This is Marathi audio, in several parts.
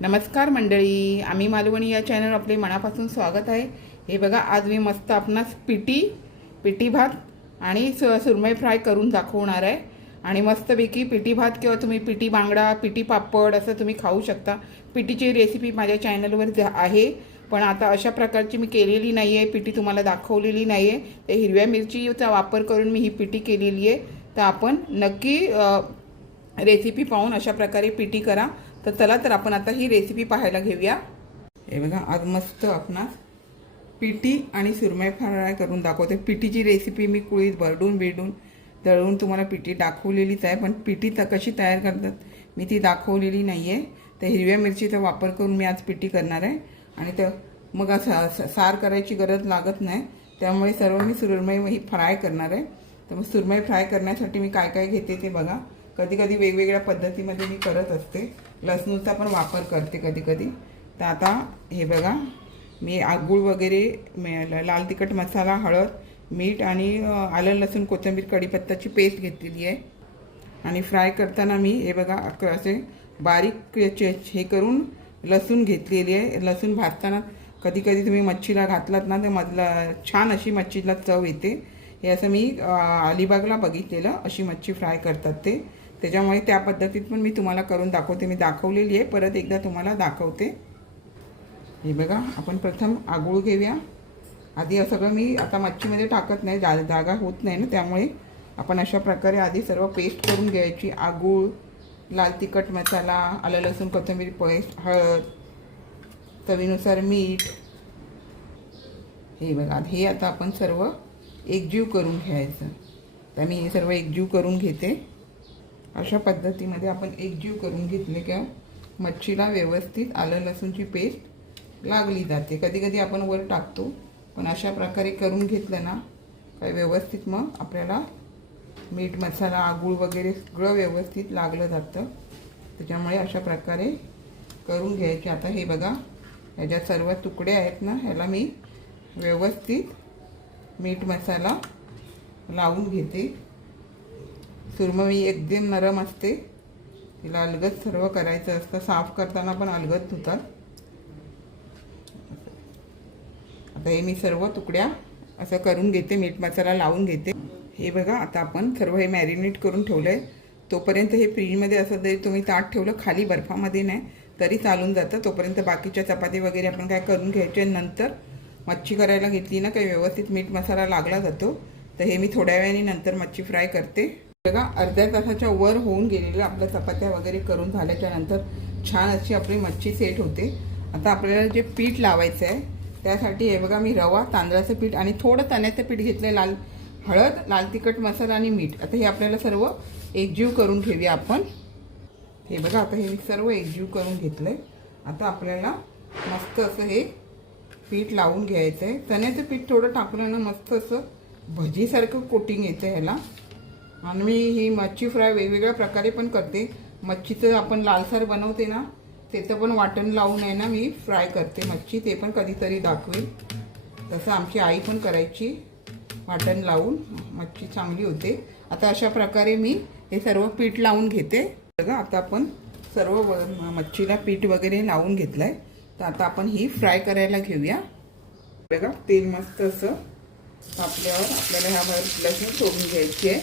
नमस्कार मंडळी आम्ही मालवणी या चॅनल आपले मनापासून स्वागत आहे. हे बघा आज मी मस्त आपणास पिटी पिटी भात आणि सु सुरमई फ्राय करून दाखवणार आहे. आणि मस्तपैकी पिटी भात किंवा तुम्ही पिटी बांगडा पिटी पापड असं तुम्ही खाऊ शकता. पिटीची रेसिपी माझ्या चॅनलवर आहे. पण आता अशा प्रकारची मी केलेली नाही आहे पिटी तुम्हाला दाखवलेली नाही आहे तर हिरव्या मिरचीचा वापर करून मी ही पिटी केलेली आहे. तर आपण नक्की रेसिपी पाहून अशा प्रकारे पिटी करा. तर चला तर आपण आता ही रेसिपी पाहायला घेऊया. हे बघा आज मस्त आपणास पिटी आणि सुरमई फ्राय करून दाखवते. पिठीची रेसिपी मी कुळीत भरडून बिरडून तळून तुम्हाला पिटी दाखवलेलीच आहे पण पिटी तर कशी तयार करतात मी ती दाखवलेली नाही आहे तर हिरव्या मिरचीचा वापर करून मी आज पिटी करणार आहे. आणि तर मग असं स- सार करायची गरज लागत नाही. त्यामुळे सर्व मी सुरमई ही फ्राय करणार आहे. तर मग सुरमई फ्राय करण्यासाठी मी काय काय घेते ते बघा. कधी कधी वेगवेगळ्या पद्धतीमध्ये मी करत असते. लसणूचा पण वापर करते कधी कधी तर आता हे बघा मी आगूळ वगैरे लाल तिखट मसाला हळद मीठ आणि आलं लसूण कोथिंबीर कढीपत्ताची पेस्ट घेतलेली आहे. आणि फ्राय करताना मी हे बघा असे बारीक हे करून लसूण घेतलेली आहे. लसूण भाजताना कधी कधी तुम्ही मच्छीला घातलात ना तर मधला छान अशी मच्छीला चव येते. हे असं मी अलिबागला बघितलेलं अशी मच्छी फ्राय करतात ते. त्याच्यामुळे त्या पद्धतीत पण मी तुम्हाला करून दाखवते. मी दाखवलेली आहे. परत एकदा तुम्हाला दाखवते. हे बघा आपण प्रथम आगूळ घेऊया. आधी सगळं मी आता मच्छीमध्ये टाकत नाही. जा जागा होत नाही ना त्यामुळे आपण अशा प्रकारे आधी सर्व पेस्ट करून घ्यायची. आगूळ लाल तिखट मसाला आलं लसूण कोथिंबीर पेस्ट हळद चवीनुसार मीठ. हे बघा हे आता आपण सर्व एकजीव करून घ्यायचं. तर मी हे सर्व एकजीव करून घेते. अशा पद्धतीमध्ये आपण एकजीव करून घेतले किंवा मच्छीला व्यवस्थित आलं लसूणची पेस्ट लागली जाते. कधी कधी आपण वर टाकतो पण अशा प्रकारे करून घेतलं ना काय व्यवस्थित मग आपल्याला मीठ मसाला आगूळ वगैरे सगळं व्यवस्थित लागलं जातं. त्याच्यामुळे अशा प्रकारे करून घ्यायचे. आता हे बघा ह्याच्या सर्व तुकडे आहेत ना ह्याला मी व्यवस्थित मीठ मसाला लावून घेते. सुरमई एकदम नरम असते. तिला अलगद सर्व करायचं असतं. साफ करताना पण अलगद धुतात. आता हे मी सर्व तुकड्या असं करून घेते. मीठ मसाला लावून घेते. हे बघा आता आपण सर्व हे मॅरिनेट करून ठेवलं आहे तोपर्यंत हे फ्रीजमध्ये असं जरी तुम्ही ताट ठेवलं खाली बर्फामध्ये नाही तरी चालून जातं. तोपर्यंत बाकीच्या चपाती वगैरे आपण काय करून घ्यायचे नंतर मच्छी करायला घेतली ना काही व्यवस्थित मीठ मसाला लागला जातो. तर हे मी थोड्या वेळाने नंतर मच्छी फ्राय करते. बघा अर्ध्या तासाच्या वर होऊन गेलेलं आपल्या चपात्या वगैरे करून झाल्याच्यानंतर छान अशी आपली मच्छी सेट होते. आता आपल्याला जे पीठ लावायचं आहे त्यासाठी हे बघा मी रवा तांदळाचं पीठ आणि थोडं चण्याचं पीठ घेतलं लाल हळद लाल तिखट मसाला आणि मीठ. आता हे आपल्याला सर्व एकजीव करून ठेवूया आपण. हे बघा आता हे मी सर्व एकजीव करून घेतलं आहे आता आपल्याला मस्त असं हे पीठ लावून घ्यायचं आहे चण्याचं पीठ थोडं टाकलं ना मस्त असं भजीसारखं कोटिंग येतं ह्याला. आणि मी ही मच्छी फ्राय वेगवेगळ्या प्रकारे पण करते. मच्छीचं आपण लालसर बनवते ना त्याचं पण वाटण लावून आहे ना मी फ्राय करते मच्छी ते पण कधीतरी दाखवेल तसं आमची आई पण करायची वाटण लावून मच्छी चांगली होते. आता अशा प्रकारे मी हे सर्व पीठ लावून घेते. बघा आता आपण सर्व व- मच्छीला पीठ वगैरे लावून घेतलं आहे तर आता आपण ही फ्राय करायला घेऊया. बघा तेल मस्त असं आपल्यावर आपल्याला ह्यावर लसूण सोडून घ्यायची आहे.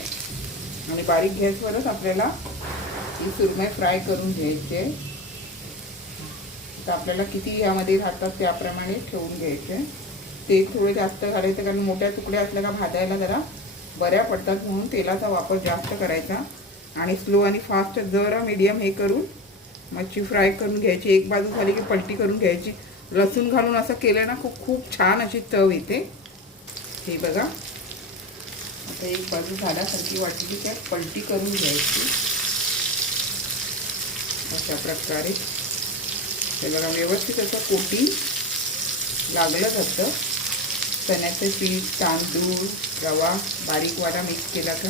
आणि बारीक गॅसवरच आपल्याला ही सुरमई फ्राय करून घ्यायचे. तर आपल्याला किती यामध्ये राहतात त्याप्रमाणे ठेवून घ्यायचे. तेल थोडे जास्त घालायचं कारण मोठ्या तुकड्या असल्या का भाजायला जरा बऱ्या पडतात म्हणून तेलाचा वापर जास्त करायचा. आणि स्लो आणि फास्ट जरा मीडियम हे करून मच्छी फ्राय करून घ्यायची. एक बाजू झाली की पलटी करून घ्यायची. लसूण घालून असं केलं ना खूप खूप छान अशी चव येते. हे बघा. आता एक बाजू झाल्यासारखी वाटली की त्यात पलटी करून घ्यायची. अशा प्रकारे. हे बघा व्यवस्थित असं कोटी लागलं जातं. चण्याचं पीठ तांदूळ रवा बारीक वारा मिक्स केला का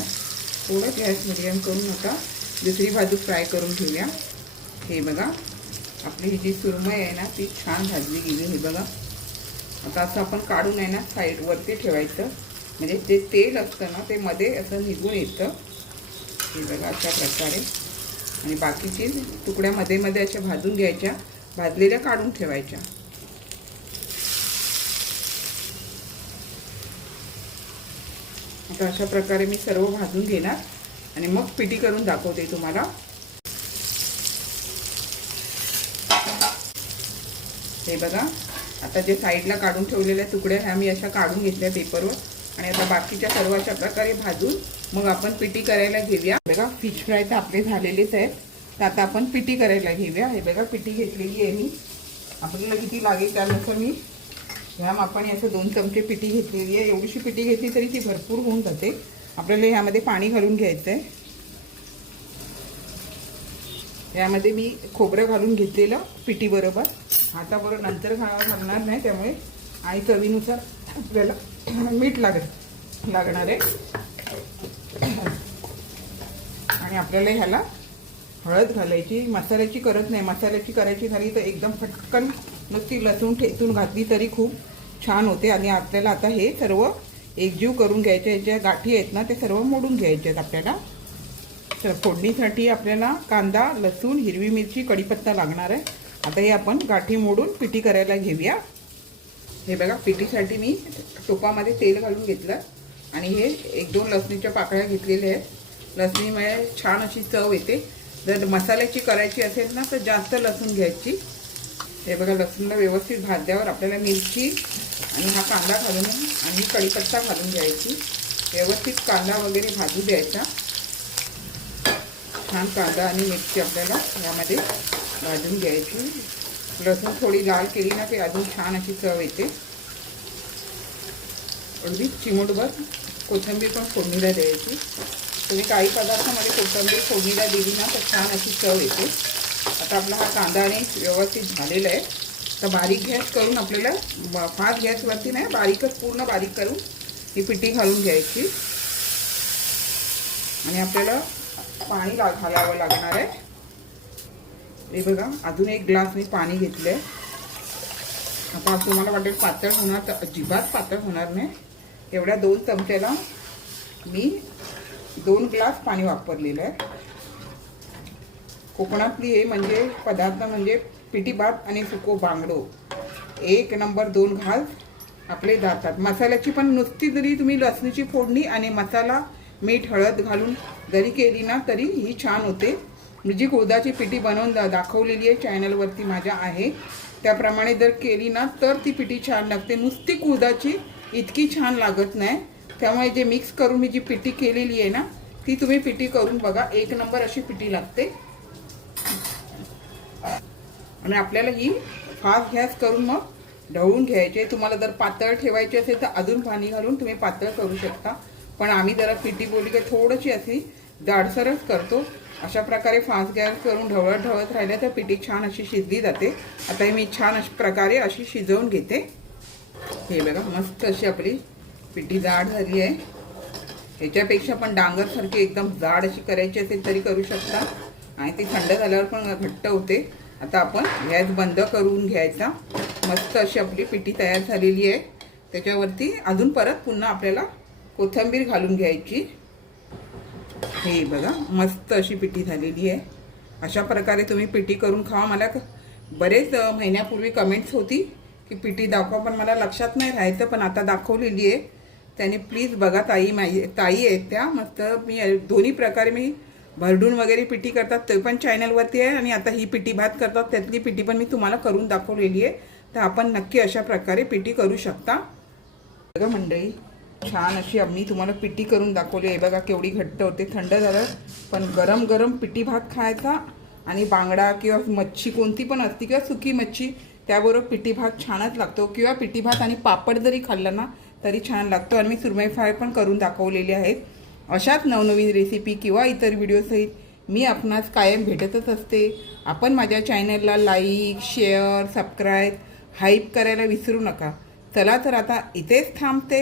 थोडं गॅस मिडियम करून आता दुसरी बाजू फ्राय करून घेऊया हे बघा आपली ही जी सुरमई आहे ना ती छान भाजली गेली. हे बघा आता असं आपण काढून आहे ना साईडवरती ठेवायचं. म्हणजे जे तेल असतं ना ते मध्ये असं निघून येतं. हे बघा अशा प्रकारे. आणि बाकीची तुकड्या मध्ये मध्ये अशा भाजून घ्यायच्या भाजलेल्या काढून ठेवायच्या. आता अशा प्रकारे मी सर्व भाजून घेणार आणि मग पिटी करून दाखवते तुम्हाला. हे बघा. आता जे साईडला काढून ठेवलेल्या तुकड्या ह्या मी अशा काढून घेतल्या पेपरवर आणि आता बाकीच्या सर्व अशा प्रकारे भाजून मग आपण पिठी करायला घेऊया. बघा फिश फ्राय तर आपले झालेलेच आहेत. तर आता आपण पिठी करायला घेऊया. हे बघा पिठी घेतलेली आहे मी. आपल्याला किती लागेल त्यानुसार मी. ह्या आपण याचं दोन चमचे पिठी घेतलेली आहे. एवढीशी पिठी घेतली तरी ती भरपूर होऊन जाते. आपल्याला ह्यामध्ये पाणी घालून घ्यायचं आहे यामध्ये मी खोबरं घालून घेतलेलं पिठीबरोबर आता बरोबर नंतर घा घालणार नाही त्यामुळे आणि चवीनुसार आपल्याला मीठ लागत लागणार आहे. आणि आपल्याला ह्याला हळद घालायची मसाल्याची करत नाही. मसाल्याची करायची झाली तर एकदम फटकन नुसती लसूण ठेचून घातली तरी खूप छान होते. आणि आपल्याला आता हे सर्व एकजीव करून घ्यायचे ज्या गाठी आहेत ना ते सर्व मोडून घ्यायचे आहेत आपल्याला. तर फोडणीसाठी आपल्याला कांदा लसूण हिरवी मिरची कढीपत्ता लागणार आहे. आता हे आपण गाठी मोडून पिठी करायला घेऊया. हे बघा पिठीसाठी मी तुपामध्ये तेल घालून घेतलं आणि हे एक दोन लसणीच्या पाकळ्या घेतलेल्या आहेत. लसणीमुळे छान अशी चव येते. जर मसाल्याची करायची असेल ना तर जास्त लसूण घ्यायची. हे बघा लसूणला व्यवस्थित भाजल्यावर आपल्याला मिरची आणि हा कांदा घालून आणि कढीपत्ता घालून घ्यायची. व्यवस्थित कांदा वगैरे भाजू द्यायचा. छान कांदा आणि मिरची आपल्याला यामध्ये भाजून घ्यायची. लसूण थोडी लाल केली ना की अजून छान अशी चव येते. अगदी चिमूटभर कोथिंबीर पण फोडणीला द्यायची. तुम्ही काही पदार्थामध्ये कोथिंबीर फोडणीला दिली ना तर छान अशी चव येते. आता आपला हा कांदा आणि व्यवस्थित झालेला आहे. तर बारीक गॅस करून आपल्याला फास्ट गॅसवरती नाही बारीकच पूर्ण बारीक करून ही पिठी घालून घ्यायची. आणि आपल्याला पाणी ला घालावं लागणार आहे. हे बघा अजून एक ग्लास मी पाणी घेतलं आहे आता तुम्हाला वाटेल पातळ होणार तर अजिबात पातळ होणार नाही. एवढ्या दोन चमच्याला मी दोन ग्लास पाणी वापरलेलं आहे. कोकणातली हे म्हणजे पदार्थ म्हणजे पिठी भात आणि सुको बांगडो. एक नंबर दोन घास आपले जातात. मसाल्याची पण नुसती जरी तुम्ही लसणीची फोडणी आणि मसाला मीठ हळद घालून जरी केली ना तरी ही छान होते. मी जी गोदाची पिठी बनवून दा दाखवलेली आहे चॅनलवरती माझ्या आहे. त्याप्रमाणे जर केली ना तर ती पिठी छान लागते. नुसती कुळदाची इतकी छान लागत नाही. त्यामुळे जे मिक्स करून मी जी पिठी केलेली आहे ना ती तुम्ही पिठी करून बघा. एक नंबर अशी पिठी लागते. आणि आपल्याला ही फास्ट गॅस करून मग ढवळून घ्यायचे तुम्हाला जर पातळ ठेवायची असेल तर अजून पाणी घालून तुम्ही पातळ करू शकता. पण आम्ही जरा पिठी बोली की थोडीशी अशी जाडसरच करतो. अशा प्रकारे फास्ट गॅस करून ढवळत ढवळत राहिलं तर पिठी छान अशी शिजली जाते. आता मी छान अशा प्रकारे अशी शिजवून घेते. हे बघा मस्त अशी आपली पिठी जाड झाली आहे. ह्याच्यापेक्षा पण डांगरसारखी एकदम जाड अशी करायची असेल तरी करू शकता. आणि ती थंड झाल्यावर पण घट्ट होते. आता आपण गॅस बंद करून घ्यायचा. मस्त अशी आपली पिठी तयार झालेली आहे. त्याच्यावरती अजून परत पुन्हा आपल्याला कोथिंबीर घालून घ्यायची. हे बघा मस्त अशी पिठी झालेली आहे. अशा प्रकारे तुम्ही पिठी करून खावा. मला बरेच महिन्यापूर्वी कमेंट्स होती की पिठी दाखवा पण मला लक्षात नाही राहायचं पण आता दाखवलेली आहे. त्याने प्लीज बघा ताई माई ताई आहेत त्या. मस्त मी दोन्ही प्रकारे मी भरडून वगैरे पिठी करतात ते पण चॅनलवरती आहे आणि आता ही पिठी भात करतात त्यातली पिठी पण मी तुम्हाला करून दाखवलेली आहे. तर आपण नक्की अशा प्रकारे पिठी करू शकता. बघा मंडळी छान अशी आम्ही तुम्हाला पिटी करून दाखवली आहे. बघा केवढी घट्ट होते थंड झालं. पण गरम गरम पिठी भात खायचा आणि बांगडा किंवा मच्छी कोणती पण असती किंवा सुकी मच्छी त्याबरोबर पिटी भात छानच लागतो. किंवा पिटी भात आणि पापड जरी खाल्ला ना तरी छान लागतो. आणि मी सुरमई फ्राय पण करून दाखवलेली आहेत. अशाच नवनवीन रेसिपी किंवा इतर व्हिडिओसहित मी आपणास कायम भेटतच असते. आपण माझ्या चॅनलला लाईक शेअर सबस्क्राईब हाईप करायला विसरू नका. चला तर आता इथेच थांबते.